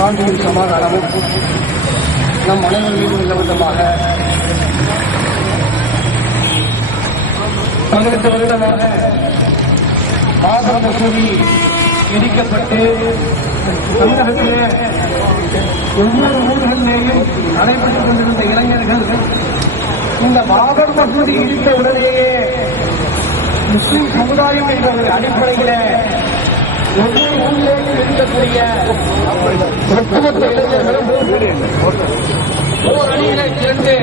சாந்தியும் சமாதானமும் நம் அனைவரிலும் உள்ள விதமாக 18 வருடமாக பாபர் மசூதி இடிக்கப்பட்டு தமிழகத்திலே ஒவ்வொரு ஊர்களிலேயும் நடைபெற்றுக் கொண்டிருந்த இளைஞர்கள் இந்த பாபர் மசூதி இடித்த உடனேயே முஸ்லிம் சமுதாயம் என்ற ஒரு அடிப்படையில ஒவ்வொரு ஊரிலேயும் இருக்கக்கூடிய ஒட்டுமொத்த இளைஞர்களும் ஓர் அணியிலே திரண்டு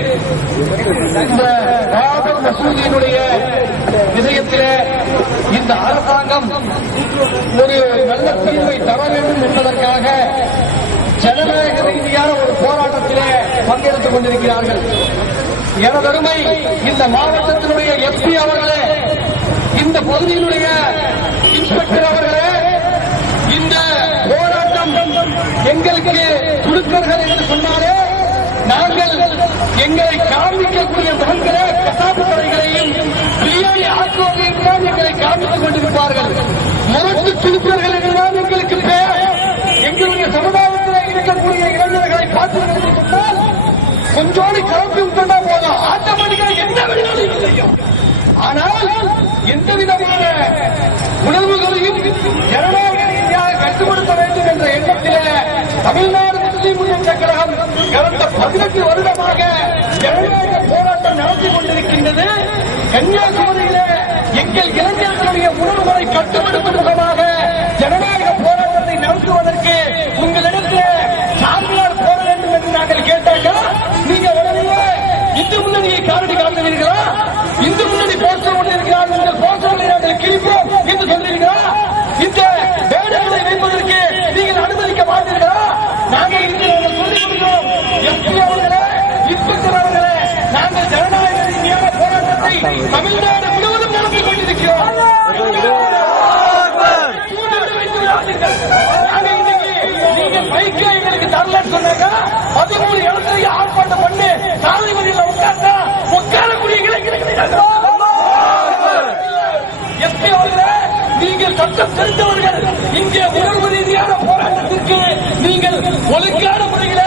இந்த பாபர் மசூதியினுடைய விஷயத்திலே இந்த அரசாங்கம் ஒரு நல்ல தீர்வை தர வேண்டும் என்பதற்காக ஜனநாயக ரீதியான ஒரு போராட்டத்திலே பங்கெடுத்துக் கொண்டிருக்கிறார்கள். எனதருமை இந்த மாவட்டத்தினுடைய எஸ்பி அவர்களே, இந்த பகுதியினுடைய இன்ஸ்பெக்டர் அவர்களே, இந்த போராட்டம் எங்களுக்கு துடுக்கர்கள் என்று சொன்னாலே நாங்கள் எங்களை காண்பிக்கக்கூடிய மகன்களே கசாப்பு கடைகளையும் பிரியாணி ஆக்குவதையும் தான் எங்களை காண்பித்துக் கொண்டிருப்பார்கள். முரட்டு துடுக்கர்கள் என்றுதான் எங்களுக்கு பேர். எங்களுடைய சமுதாயத்தில் இருக்கக்கூடிய இளைஞர்களை பார்த்து கொண்டால் கொஞ்சோடு கிளம்பி விட்டா போதும், ஆட்டோமேட்டிக்கா என்ன வேலையும் செய்யும். ஆனால் எந்த விதமான உணர்வுகளையும் ஜனநாயக ரீதியாக கட்டுப்படுத்த வேண்டும் என்ற எண்ணத்திலே தமிழ்நாடு முஸ்லிம் முன்னேற்ற கழகம் கடந்த 18 வருடமாக ஜனநாயக போராட்டம் நடத்தி கொண்டிருக்கின்றது. கன்னியாகுமரியிலே எங்கள் இளைஞர்களுடைய உணர்வுகளை கட்டுப்படுத்தும் விதமாக ஜனநாயக போராட்டத்தை நடத்துவதற்கு உங்களிடத்தில் சான்றிதழ் போட வேண்டும் என்று நாங்கள் கேட்டாங்க. நீங்க உடனே இந்து முன்னணியை காரணி காட்டுவீர்களா? இந்து முன்னணி போஸ்டர் கொண்டிருக்கிறார், உங்கள் போஸ்டர்களை நாங்கள் கிழிப்போம் என்று சொல்றீர்களா? இந்த வேலைகளை வைப்பதற்கு நீங்கள் அனுமதிக்க மாட்டீர்களா? நாங்கள் இன்று சொல்லிக் கொடுக்கிறோம். எஸ்பி அவர்களே, இன்ஸ்பெக்டர் அவர்களே, நாங்கள் ஜனநாயக ரீதியான போராட்டத்தை தமிழ்நாடு முழுவதும் நடத்திக் கொண்டிருக்கிறோம். நீங்கள் பைக்கை எங்களுக்கு தரலன்னு சொன்னாங்க. 13 இடத்துல ஆர்ப்பாட்டம் பண்ணி சாலை வழியில் உட்கார்ந்தா உட்காரக்கூடிய இளைஞர்கள் எஸ்பி அவர்களே, நீங்கள் சட்டம் தெரிந்தவர்கள். இங்கே உணர்வு ரீதியான போராட்டத்திற்கு நீங்கள் ஒழுங்கான முறையில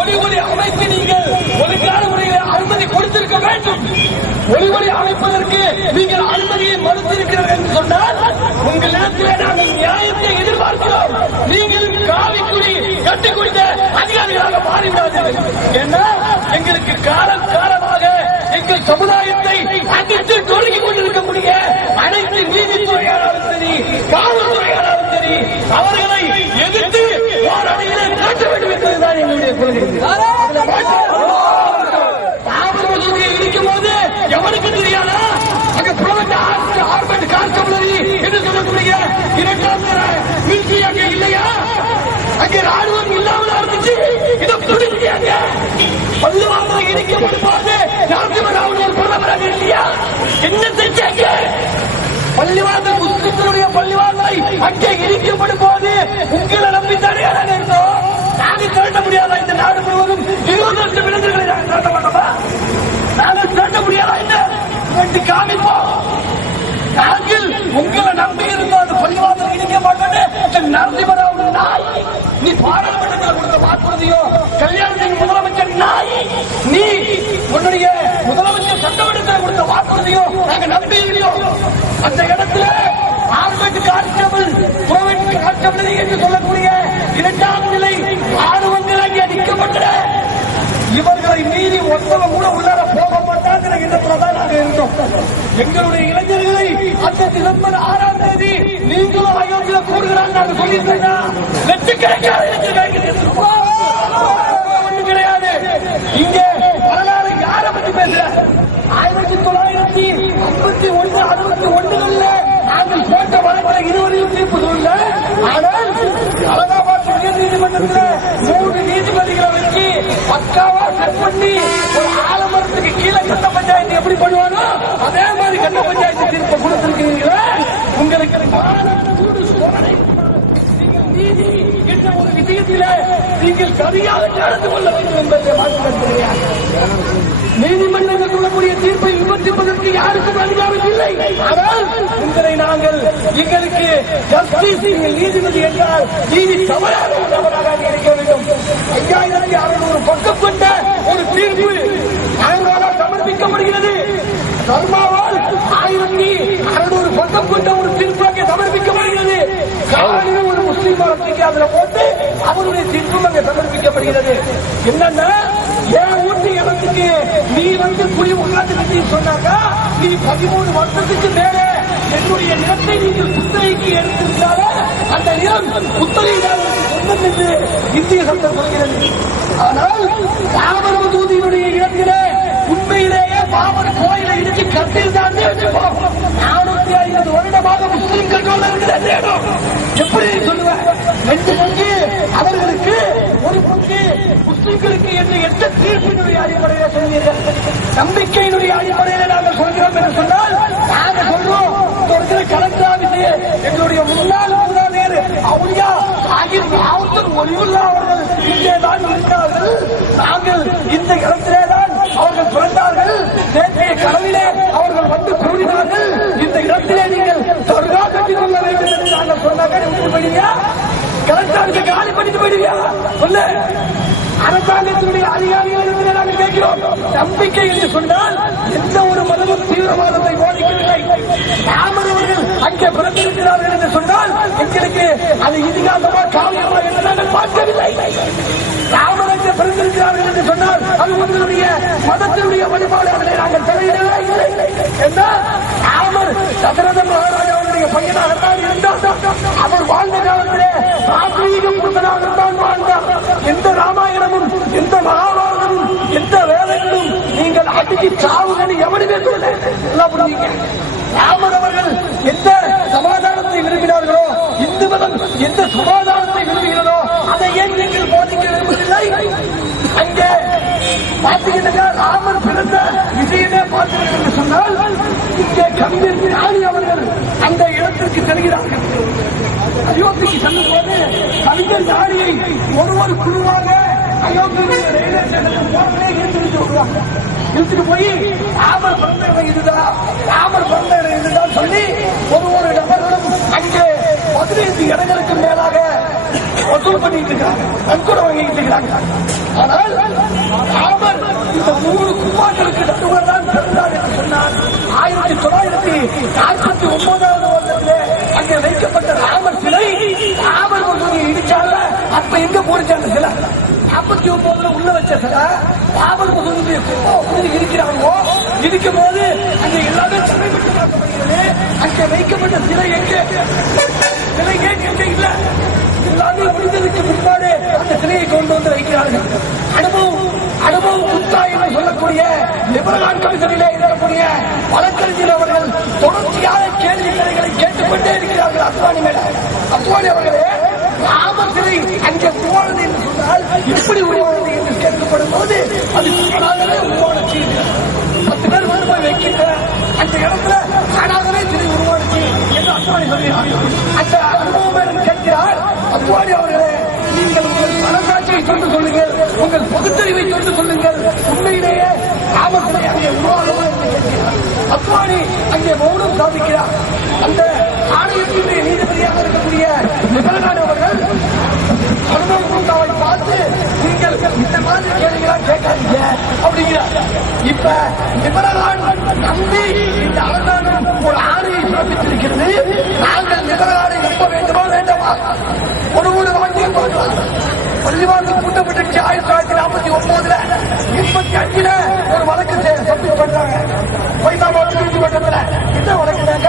ஒளிவொலி அமைப்பு நீங்கள் ஒழுங்கான முறையில அனுமதி கொடுத்திருக்க வேண்டும். ஒளிவொலி அமைப்பதற்கு நீங்கள் அனுமதியை மறுத்திருக்கிறீர்கள் என்று சொன்னால் உங்களிடத்திலே நாங்கள் நியாயத்தை எதிர்பார்க்கிறோம். நீங்கள் காவிக்குடி கட்டிக் கொடுத்த அதிகாரிகளாக மாறிவிடாதீர்கள். ஏன்னா எங்களுக்கு காலம் காலமாக எங்கள் சமுதாயத்தை அடித்து தொடங்கி கொண்டிருக்கக்கூடிய அனைத்து நீதித்துறையாளரும் சரி, காவல்துறையாளரும் சரி, அவர்களை எதிர்த்து போராடிகளை காட்ட வேண்டும் என்பதுதான் எங்களுடைய கொள்கை. இருக்கும் போது எவனுக்கு தெரியாதா? அங்க ஆர்மெண்ட் கான்ஸ்டபிளரி என்று சொல்லக்கூடிய 2ஆம் தர மிலிட்டரி அங்கே இல்லையா? அங்கே ராணுவம் இல்லாமல் இருந்துச்சு. இதை துடிக்கிறாங்க. பள்ளிவாசல் இடிக்கப்படும்போது ராஜ்யமராவன் ஒரு பிரதமராக இல்லையா? என்ன செஞ்சாங்க? பள்ளிவாசல் முஸ்லிம்களுடைய பள்ளிவாசலை அங்கே இடிக்கப்படும் போது உங்களை நம்பித்தானே இருந்தோம். நாங்கள் திரட்ட முடியாதா? இந்த நாடு முழுவதும் 20 லட்சம் இளைஞர்களை நாங்கள் திரட்ட மாட்டோமா? நாங்கள் திரட்ட முடியாதா? இந்த காமிப்போம். நாங்கள் உங்களை நம்பி இருந்தோம். அந்த பள்ளிவாசல் இடிக்க மாட்டோம். நரசிம்மராவன் நாய், நீ பாராளுமன்றத்தில் கொடுத்த வாக்குறுதியோ கல்யாணத்தின் முதலமைச்சர் நாய், நீ உன்னுடைய முதலமைச்சர் சட்டமன்றத்தில் கொடுத்த வாக்குறுதியோ நாங்கள் நம்பி இருக்கிறோம். அந்த இடத்துல ஆர்மெண்ட் கான்ஸ்டபிள், புரோவெண்ட் கான்ஸ்டபிள் என்று சொல்லக்கூடிய 2ஆம் நிலை ராணுவங்கள் அங்கே நிற்கப்பட்டன. இவர்களை மீறி ஒருத்தவங்க கூட உள்ளார போக மாட்டாங்கிற எண்ணத்துலதான் நாங்கள் இருந்தோம். எங்களுடைய இளைஞர்களை அந்த டிசம்பர் 6ஆம் தேதி நீங்களும் அயோத்தியில் கூடுகிறாங்க நாங்கள் சொல்லியிருந்தா லட்சக்கணக்கான கிடையாது. இங்கே வரலாறு யாரை பற்றி பேசுற? 1951 61 நாங்கள் போட்ட வழக்கில் 20 தீர்ப்பு சொல்ல. ஆனால் அலகாபாத் உயர் நீதிமன்றத்தில் 3 நீதிபதிகளை வச்சு பக்காவா செட் பண்ணி ஒரு ஆலமரத்துக்கு கீழே கட்ட பஞ்சாயத்து எப்படி பண்ணுவானோ அதே மாதிரி கட்ட பஞ்சாயத்து தீர்ப்பை கொடுத்திருக்கிறீங்களா? உங்களுக்கு நீதி என்ற ஒரு விஷயத்திலே நீங்கள் சரியாக நடந்து கொள்ள வேண்டும் என்பதை மாற்றிக்கொள்கிறேன். நீதிமன்றங்கள் சொல்லக்கூடிய தீர்ப்பை விமர்சிப்பதற்கு யாருக்கும் அதிகாரம் இல்லை. ஆனால் உங்களை நாங்கள் எங்களுக்கு ஜஸ்டிஸ் நீதிபதி என்றால் நீதி தவறாக இருக்கிறது. சர்மாவால் 1600 பக்கம் கொண்ட ஒரு தீர்ப்பு அங்கே சமர்ப்பிக்கப்படுகிறது. காலையில் ஒரு முஸ்லீம் வழக்கு அதுல போட்டு அவருடைய தீர்ப்பும் அங்கே சமர்ப்பிக்கப்படுகிறது. என்னன்னா என் ஊட்டி இடத்துக்கு நீ குடி உட்கார்ந்து சொன்னாக்கா நீ 13 வருஷத்துக்கு மேலே என்னுடைய நிலத்தை நீங்கள் குத்தகைக்கு எடுத்திருந்தால அந்த நிலம் குத்தகைதாரருக்கு சொந்தம் என்று இந்திய சட்டம் சொல்கிறது. ஆனால் பாபர் தூதியினுடைய இடத்திலே உண்மையிலேயே பாபர் கோயிலை இடிச்சு கட்டியிருந்தாங்க வச்சுப்போம். 450 வருடமாக முஸ்லீம் கண்ட்ரோல் இருக்கிற இடம் எப்படி சொல்லுவேன்? 2 பங்கு அவர்களுக்கு, 1 பங்கு முஸ்லிம்களுக்கு என்று எந்த தீர்ப்பினுடைய அடிப்படையில் சொல்வீர்கள்? நம்பிக்கையினுடைய அடிப்படையில் நாங்கள் சொல்கிறோம் என்று சொன்னால் நாங்கள் சொல்றோம் கலந்தாவிட்டு எங்களுடைய முன்னாள் மூதாதையர் அவுலியா ஆகிய ஆவுத்தர் ஒளிவுள்ளா அவர்கள் இங்கேதான் இருக்கிறார்கள். நாங்கள் இந்த இடத்திலேதான் அவர்கள் பிறந்தார்கள். நேற்றைய கடலிலே அவர்கள் வந்து கூறினார்கள், இந்த இடத்திலே நீங்கள் தொர்கா கட்டிக் கொள்ள வேண்டும் என்று நாங்கள் சொன்னார்கள். போயிடுவியா? கலெக்டருக்கு காலி பண்ணிட்டு போயிடுவியா? சொல்லு. அரசாங்கத்தினுடைய அதிகாரிகளிடத்திலே நாங்கள் கேட்கிறோம். நம்பிக்கை என்று சொன்னால் எந்த ஒரு மதமும் தீவிரவாதத்தை போதிக்கவில்லை. ராமர் அவர்கள் அங்கே பிறந்திருக்கிறார்கள் என்று சொன்னால் எங்களுக்கு அது இதிகாசமா காவியமா என்று நாங்கள் பார்க்கவில்லை. ராமர் அங்கே பிறந்திருக்கிறார்கள் என்று சொன்னால் அது உங்களுடைய மதத்தினுடைய வழிபாடுகளை நாங்கள் தலையிடவே இல்லை. என்ன ராமர் தசரத மகாராஜாவுடைய பையனாகத்தான் இருந்தார். அவர் வாழ்ந்த காலத்திலே ராமீகம் புத்தனாகத்தான் வாழ்ந்தார். எந்த ராமாயணமும் எந்த மகாபாரதமும் எந்த வேதங்களும் நீங்கள் அடிச்சு சாவுகள் எவனுமே சொல்ல. ராமர் அவர்கள் எந்த சமாதானத்தை விரும்பினார்களோ, இந்து மதம் எந்த சமாதானத்தை விரும்புகிறதோ அதை ஏன் நீங்கள் போதிக்க விரும்பவில்லை? அங்கே பார்த்தீங்கன்னா ராமர் பிறந்த விஷயமே பார்த்தீர்கள் என்று சொன்னால் இங்கே கவிஞர் ஞானி அவர்கள் அந்த இடத்திற்கு செல்கிறார்கள். அயோத்திக்கு செல்லும் போது கவிஞர் ஞானியை ஒரு குழுவாக அயோத்தியுடைய ரயில்வே ஸ்டேஷனுக்கு வருவாங்க. இழுத்துட்டு போய் ராமர் பிறந்த இடம் இதுதான், ராமர் பிறந்த இடம் இதுதான் சொல்லி ஒரு நபர்களும் அங்கே 15 இடங்களுக்கு மேலாக வசூல் பண்ணிட்டு இருக்காங்க, நன்கொடை வாங்கிட்டு இருக்கிறாங்க. ஆனால் ராமர் இந்த 3 குமார்களுக்கு நடுவர் தான் பிறந்தார் என்று சொன்னார். 1949 வருடத்திலே அங்கே வைக்கப்பட்ட ராமர் சிலை ராமர் ஒரு இடிச்சால அப்ப எங்க போடுச்சாங்க சிலை 49 உள்ள வச்ச சிலை ராமர் இருக்கிறாங்களோ இருக்கும் போது அங்கே எல்லாமே தடைபட்டு பார்க்கப்படுகிறது. அங்கே வைக்கப்பட்ட சிலை எங்கே? சிலை எங்க இல்ல, எல்லாமே முடிந்ததுக்கு முன்பாடு அந்த சிலையை கொண்டு வந்து வைக்கிறார்கள். அனுபவம் குத்தா என்று சொல்லக்கூடிய லிபரல் கமிஷனிலே இருக்கக்கூடிய வழக்கறிஞர் அவர்கள் தொடர்ச்சியாக கேள்விகளை கேட்டுக்கொண்டே இருக்கிறார்கள். அத்வானி அவர்களே, ராமர் சிலை அங்கே உருவானது என்று சொன்னால் எப்படி உருவானது என்று கேட்கப்படும் போது அது தானாகவே உருவானது. 10 பேர் வந்து போய் வைக்கின்ற அந்த இடத்துல தானாகவே சிலை உருவானது என்று அத்வானி சொல்கிறார். அந்த அனுபவம் கேட்கிறார். அத்வானி அவர்களே, நீங்கள் உங்கள் மனசாட்சியை சொந்து சொல்லுங்கள், உங்கள் பகுத்தறிவை சொந்து சொல்லுங்கள், உண்மையிலேயே ராமர் சிலை அங்கே உருவாகுமா என்று கேட்கிறார். அத்வானி அங்கே மௌனம் சாதிக்கிறார். அந்த ஆணையத்தினுடைய நீதிபதியாக இருக்கக்கூடிய நிபுணர் அவர்கள் அனுபவத்தை பார்த்து நீங்கள் இந்த மாதிரி கேள்விகளா கேட்காதீங்க அப்படிங்கிறார். இப்ப நிபுணர் நம்பி இந்த அரசாங்கம் ஒரு ஆணையை பிறப்பித்திருக்கிறது. நாங்கள் நிபுணரை நம்ப வேண்டுமா வேண்டாமா? ஒரு வாங்கியம் பள்ளிவாசல் கூட்டப்பட்டு 1949 85 ஒரு வழக்கு சப்மிட் பண்றாங்க பைசாபாத் நீதிமன்றத்தில். என்ன வழக்குனாங்க,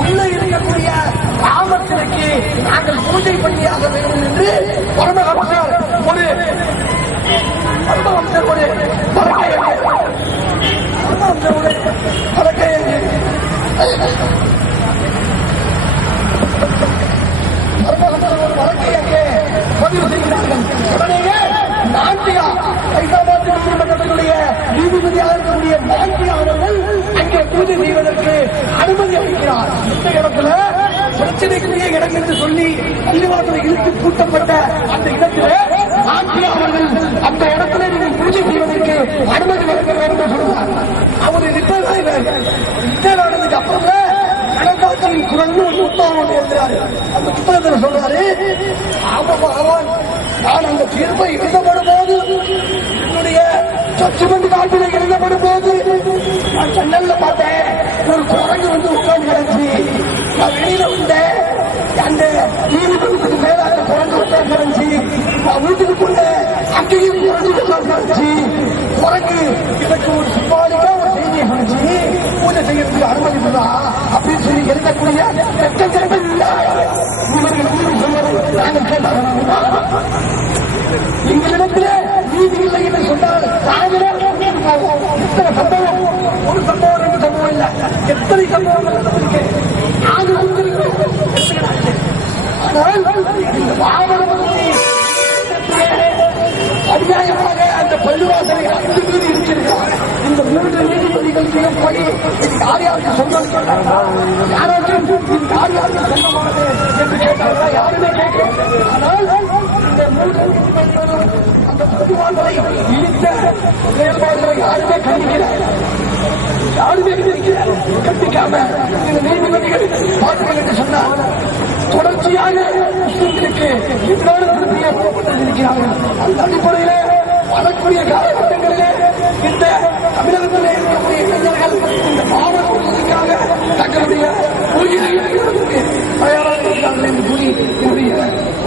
உள்ள இருக்கக்கூடிய ராமர் சிலைக்கு நாங்கள் பூஜை பண்ணியாக வேண்டும் என்று பரமஹம்சர் ஒரு வழக்கை பதிவு செய்கிறார்கள். உடனேயே நாட்டியா ஹைதராபாத் நீதிமன்றத்தினுடைய நீதிபதியாக இருக்கக்கூடிய நாட்டியா அவர்கள் அங்கே பூஜை செய்வதற்கு அனுமதி அளிக்கிறார். இந்த இடத்துல பிரச்சனைக்குரிய இடம் என்று சொல்லி பள்ளிவாசலை இழுத்து கூட்டப்பட்ட அந்த இடத்துல நாட்டியா அவர்கள் அந்த இடத்துல நீங்கள் பூஜை செய்வதற்கு அனுமதி வழங்க வேண்டும் என்று சொல்லுவார். அவர் ரிட்டர்ன் ஆனதுக்கு அப்புறம் கணக்காக்களின் குரல் ஒரு புத்தகம் எழுதுறாரு. அந்த புத்தகத்தில் சொல்றாரு, ஆமா பகவான், நான் அந்த தீர்ப்பை எழுதப்படும் போது என்னுடைய ஜட்ஜ்மெண்ட் காப்பில எழுதப்படும் போது நான் ஜன்னல்ல பார்த்தேன், ஒரு குரங்கு வந்து உட்கார்ந்து கிடந்துச்சு. நான் வெளியில வந்தேன், அந்த நீதிமன்றத்துக்கு மேல அந்த குரங்கு உட்கார்ந்து கிடந்துச்சு. நான் வீட்டுக்குள்ள அங்கேயும் குரங்கு உட்கார்ந்து கிடந்துச்சு. குரங்கு எனக்கு ஒரு சிம்பாலிக்கா ஒரு செய்தியை சொல்லிச்சு, பூஜை செய்யறதுக்கு அனுமதி பண்ணா அப்படின்னு சொல்லி எழுதக்கூடிய எங்களிடத்திலே நீதி இல்லை என்று சொன்னால் நாங்களே எத்தனை சம்பவம், ஒரு சம்பவம் ரெண்டு சம்பவம் இல்ல, எத்தனை சம்பவங்கள் இருக்கு. ஆனால் இந்த பாவனத்தை அநியாயமாக அந்த பள்ளிவாசலை 5 பேர் இருக்கிறார். இந்த 3 நீதிபதிகள் செய்யப்படி யார் யாருக்கு சொந்தம் யாராச்சும் யார் யாருக்கு சொந்தமானது என்று கேட்டார்களா? யாருமே கேட்கிறோம். ஆனால் இந்த 3 நீதிபதிகளும் அந்த பள்ளிவாசலை இடித்த செயல்பாடுகளை யாருமே கண்டிக்கிறார், யாருமே கண்டிக்காம இந்த நீதிபதிகள் பார்க்கிறேன் என்று சொன்னார். தொடர்ச்சியாக முஸ்லிம்களுக்கு எதிரான திருப்பியை போடப்பட்டிருக்கிறார்கள். அந்த அடிப்படையிலே வரக்கூடிய காலகட்டங்களிலே இந்த தமிழகத்திலே இருக்கக்கூடிய இளைஞர்கள் இந்த பாவ ஒழுங்குக்காக தங்களுடைய உயிரை தயாராக இருக்கிறார்கள் என்று கூறி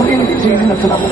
என்னுடைய செய்தி நடத்தலாம்.